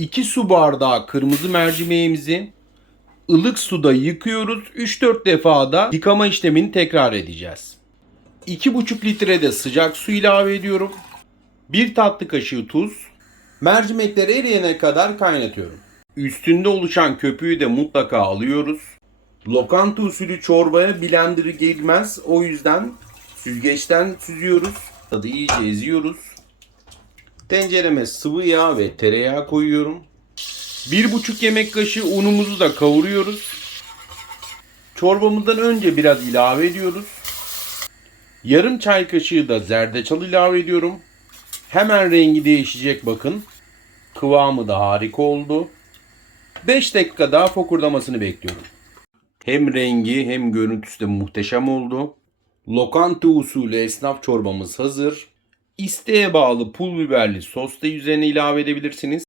2 su bardağı kırmızı mercimeğimizi ılık suda yıkıyoruz. 3-4 defa da yıkama işlemini tekrar edeceğiz. 2,5 litre de sıcak su ilave ediyorum. 1 tatlı kaşığı tuz. Mercimekler eriyene kadar kaynatıyorum. Üstünde oluşan köpüğü de mutlaka alıyoruz. Lokanta usulü çorbaya blender'ı girmez. O yüzden süzgeçten süzüyoruz. Tadı iyice eziyoruz. Tencereme sıvı yağ ve tereyağı koyuyorum. 1,5 yemek kaşığı unumuzu da kavuruyoruz. Çorbamızdan önce biraz ilave ediyoruz. Yarım çay kaşığı da zerdeçal ilave ediyorum. Hemen rengi değişecek bakın. Kıvamı da harika oldu. 5 dakika daha fokurdamasını bekliyorum. Hem rengi hem görüntüsü de muhteşem oldu. Lokanta usulü esnaf çorbamız hazır. İsteğe bağlı pul biberli sos da üzerine ilave edebilirsiniz.